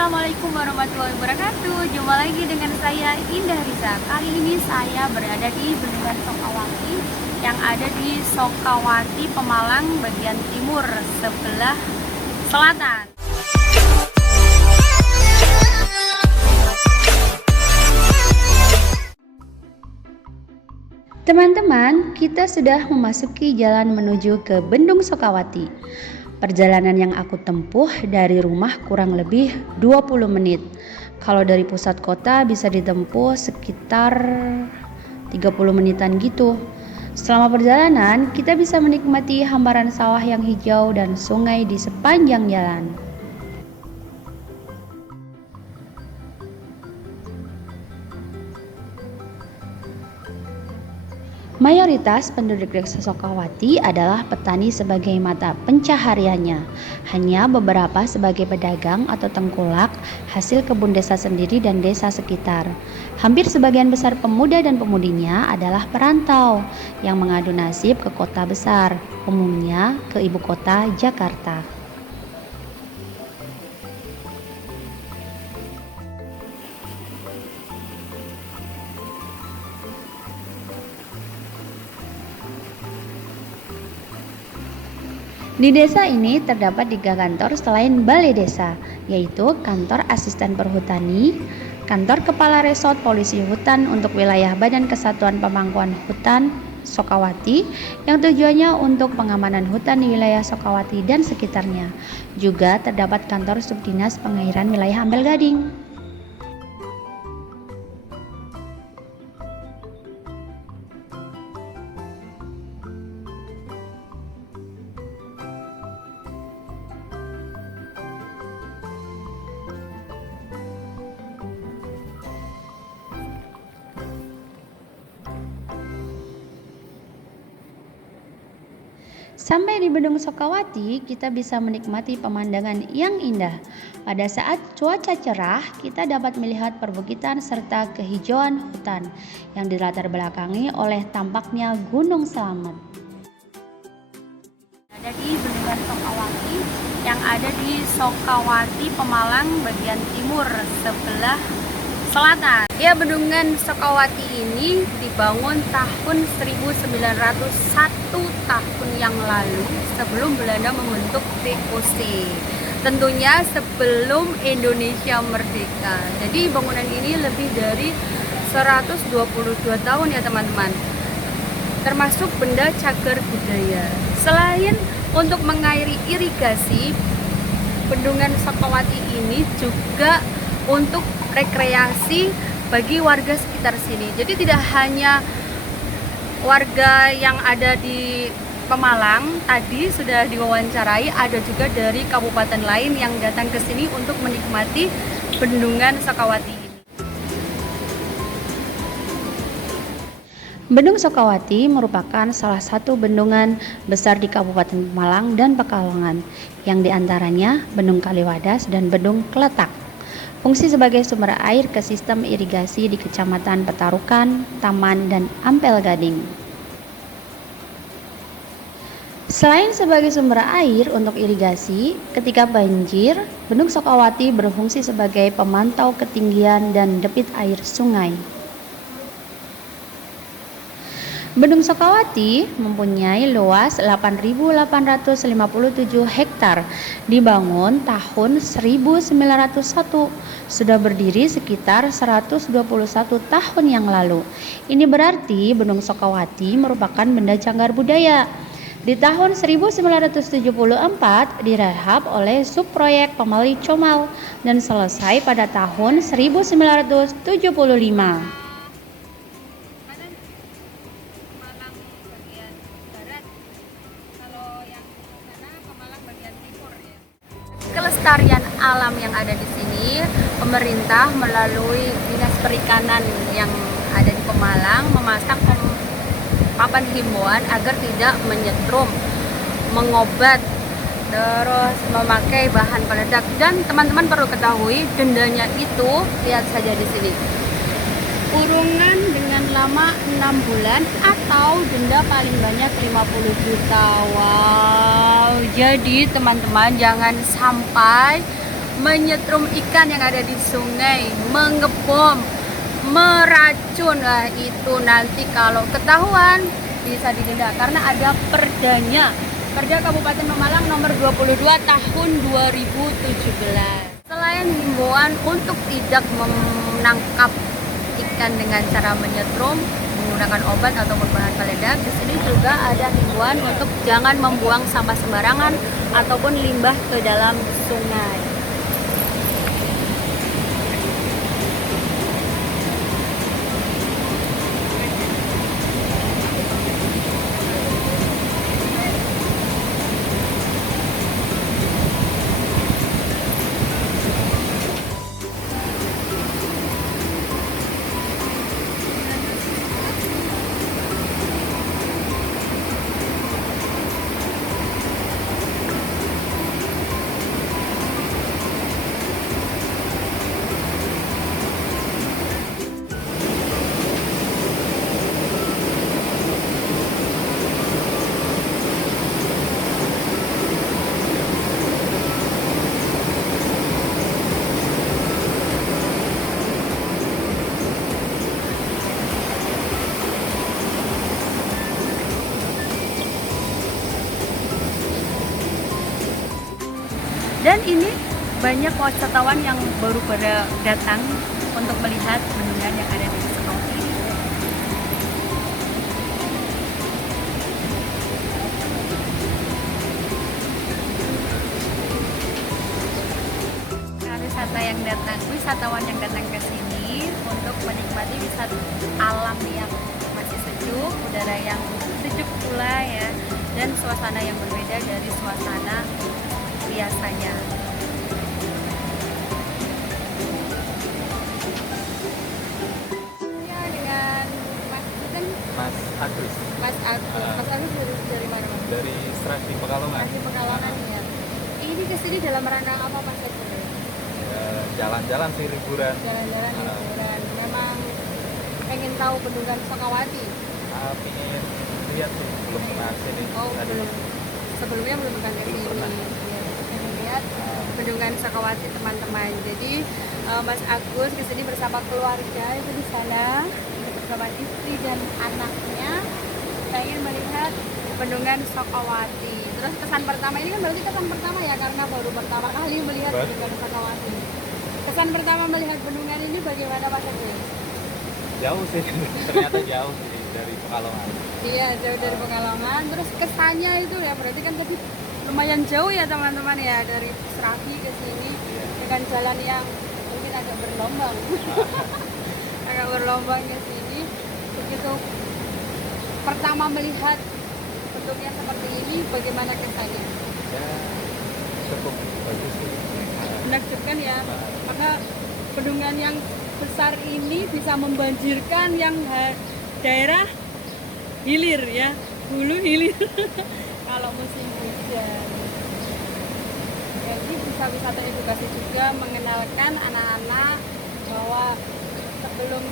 Assalamualaikum warahmatullahi wabarakatuh. Jumpa lagi dengan saya Indah Riza. Kali ini saya berada di Bendungan Sokawati yang ada di Sokawati, Pemalang bagian timur sebelah selatan. Teman-teman, kita sudah memasuki jalan menuju ke Bendung Sokawati. Perjalanan yang aku tempuh dari rumah kurang lebih 20 menit. Kalau dari pusat kota bisa ditempuh sekitar 30 menitan gitu. Selama perjalanan, kita bisa menikmati hamparan sawah yang hijau dan sungai di sepanjang jalan. Mayoritas penduduk Desa Sokawati adalah petani sebagai mata pencahariannya. Hanya beberapa sebagai pedagang atau tengkulak hasil kebun desa sendiri dan desa sekitar. Hampir sebagian besar pemuda dan pemudinya adalah perantau yang mengadu nasib ke kota besar, umumnya ke ibu kota Jakarta. Di desa ini terdapat 3 kantor selain balai desa, yaitu kantor asisten perhutani, kantor kepala resort polisi hutan untuk wilayah Badan Kesatuan Pemangkuan Hutan Sokawati yang tujuannya untuk pengamanan hutan di wilayah Sokawati dan sekitarnya. Juga terdapat kantor subdinas pengairan wilayah Ampel Gading. Sampai di Bendung Sokawati, kita bisa menikmati pemandangan yang indah. Pada saat cuaca cerah, kita dapat melihat perbukitan serta kehijauan hutan yang dilatar belakangi oleh tampaknya Gunung Slamet. Ada di Bendungan Sokawati yang ada di Sokawati, Pemalang bagian timur sebelah selatan. Ya, Bendungan Sokawati ini dibangun tahun 1901 tahun yang lalu sebelum Belanda membentuk VOC. Tentunya sebelum Indonesia merdeka. Jadi bangunan ini lebih dari 122 tahun ya teman-teman. Termasuk benda cagar budaya. Selain untuk mengairi irigasi, Bendungan Sokawati ini juga untuk rekreasi bagi warga sekitar sini. Jadi tidak hanya warga yang ada di Pemalang tadi sudah diwawancarai, ada juga dari kabupaten lain yang datang ke sini untuk menikmati Bendungan Sokawati ini. Bendung Sokawati merupakan salah satu bendungan besar di Kabupaten Pemalang dan Pekalongan, yang diantaranya Bendung Kaliwadas dan Bendung Kletak. Fungsi sebagai sumber air ke sistem irigasi di Kecamatan Petarukan, Taman, dan Ampel Gading. Selain sebagai sumber air untuk irigasi, ketika banjir, Bendung Sokawati berfungsi sebagai pemantau ketinggian dan debit air sungai. Bendung Sokawati mempunyai luas 8.857 hektar, dibangun tahun 1901, sudah berdiri sekitar 121 tahun yang lalu. Ini berarti Bendung Sokawati merupakan benda cagar budaya. Di tahun 1974 direhab oleh subproyek Pemali Comal dan selesai pada tahun 1975. Kelestarian alam yang ada di sini, pemerintah melalui Dinas Perikanan yang ada di Pemalang memasang papan himbauan agar tidak menyetrum, mengobat, terus memakai bahan peledak. Dan teman-teman perlu ketahui, dendanya itu lihat saja di sini. Kurungan dengan lama 6 bulan atau denda paling banyak 50 juta. Wow, jadi teman-teman jangan sampai menyetrum ikan yang ada di sungai, mengebom, meracun. Nah, itu nanti kalau ketahuan bisa didenda karena ada perdanya. Perda Kabupaten Pemalang nomor 22 tahun 2017. Selain himbauan untuk tidak menangkap ikan dengan cara menyetrum menggunakan obat ataupun bahan peledak, di sini juga ada himbauan untuk jangan membuang sampah sembarangan ataupun limbah ke dalam sungai. Dan ini banyak wisatawan yang baru pada datang untuk melihat bendungan yang ada di Sukawati ini. Nah, wisatawan yang datang ke sini untuk menikmati wisata alam yang masih sejuk, udara yang sejuk pula ya, dan suasana yang berbeda dari suasana biasanya. Ya, dengan Mas Agus. Mas Agus dari mana? Dari Serasi Pekalongan. Serasi Pekalongan ya. Ini kesini dalam rangka apa Mas Agus? Jalan-jalan sih, liburan. Jalan-jalan liburan. Memang pengen tahu bendungan Sukawati. Pengen lihat sih, belum pernah sini. Oh, tadi. belum. Sebelumnya belum pernah ke sini. Lihat bendungan Sukawati teman-teman. Jadi Mas Agus kesini bersama keluarga itu di sana bersama istri dan anaknya ingin melihat bendungan Sukawati. Terus kesan pertama ini kan berarti kesan pertama ya karena baru pertama kali melihat bendungan Sukawati. Kesan pertama melihat bendungan ini bagaimana Mas Agus? Jauh sih, ternyata jauh sih dari Pekalongan. Iya, jauh dari Pekalongan. Terus kesannya itu ya berarti kan tadi lumayan jauh ya teman-teman ya dari Serabi ke sini dengan jalan yang mungkin agak berlombang. Agak berlombang ke sini. Begitu pertama melihat bentuknya seperti ini, bagaimana kesannya? Ya, cukup bagus sih. Menakjubkan ya, karena bendungan yang besar ini bisa membanjirkan yang daerah hilir ya, hulu hilir. Kalau musim hujan. Jadi bisa wisata edukasi juga mengenalkan anak-anak bahwa sebelum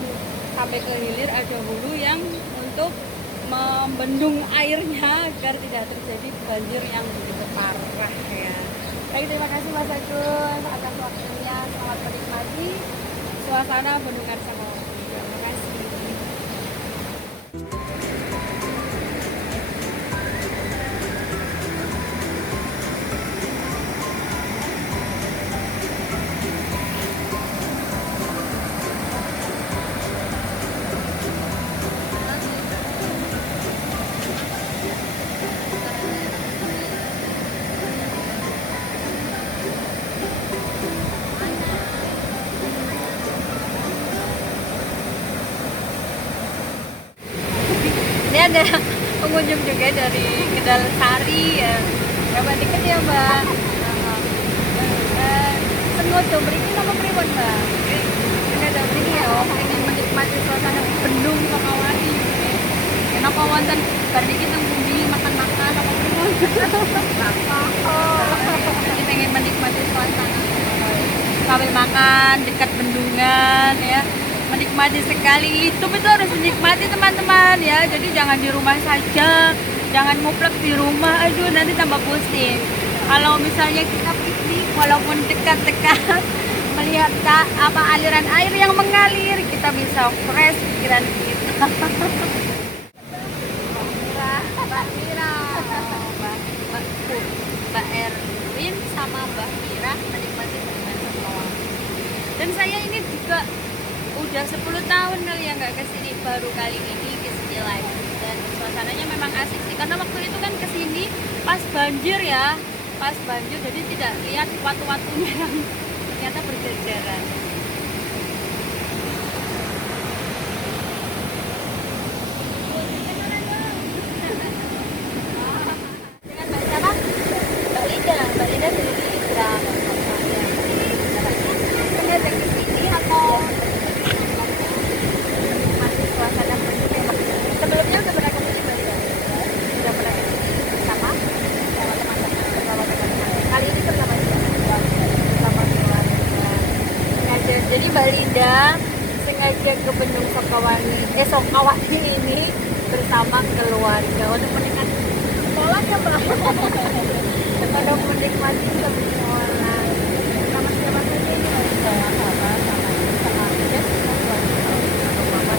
sampai ke hilir ada hulu yang untuk membendung airnya agar tidak terjadi banjir yang begitu parah ya. Baik, terima kasih Mas Agus atas waktunya. Selamat menikmati suasana bendungan Sukawati. Terima kasih. Ini ada pengunjung juga dari Kedal Sari ya. Coba dikit ya Mbak. Sengojo mriki napa pripun Mbak? Ini ada mriki ya, ingin menikmati suasana bendung Sukawati. Kenapa wonten bar niki teng pundi makan-makan apa pripun? Jadi pengen menikmati suasana sambil makan dekat bendungan ya. Menikmati sekali, itu harus dinikmati teman-teman ya. Jadi jangan di rumah saja, jangan nguplek di rumah, aduh nanti tambah pusing. Kalau misalnya kita piknik walaupun dekat-dekat melihat aliran air yang mengalir, kita bisa fresh pikiran kita. Mbak Mira, Mbak Erwin sama Mbak Mira menikmati dengan Sokawati. Dan saya ini juga udah 10 tahun kali ya nggak kesini, baru kali ini kesini lagi. Dan suasananya memang asik sih, karena waktu itu kan kesini pas banjir ya, pas banjir jadi tidak lihat watu-watunya yang ternyata berjajaran. Dengan Mbak siapa? Mbak Linda dari Instagram. Sengaja ke sini atau masih suasana penduduk? Sebelumnya udah pernah ke sini Mbak Linda? Udah pernah ke sini bersama teman-teman. Kali ini bersama siapa? Bersama keluarga. Sengaja. Jadi Mbak Linda sengaja ke Bendung Sokawati ini bersama keluarga untuk menikmati sekolahnya Mbak. Untuk menikmati sekolah. Sama siapa saja ini Mbak? Sama dan sama keluarga. Mama.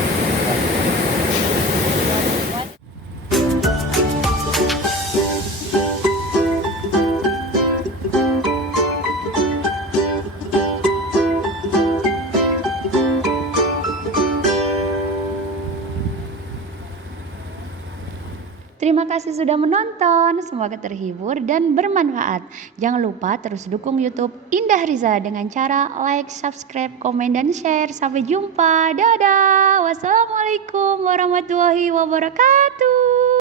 Terima kasih sudah menonton, semoga terhibur dan bermanfaat. Jangan lupa terus dukung YouTube Indah Riza dengan cara like, subscribe, komen, dan share. Sampai jumpa, dadah. Wassalamualaikum warahmatullahi wabarakatuh.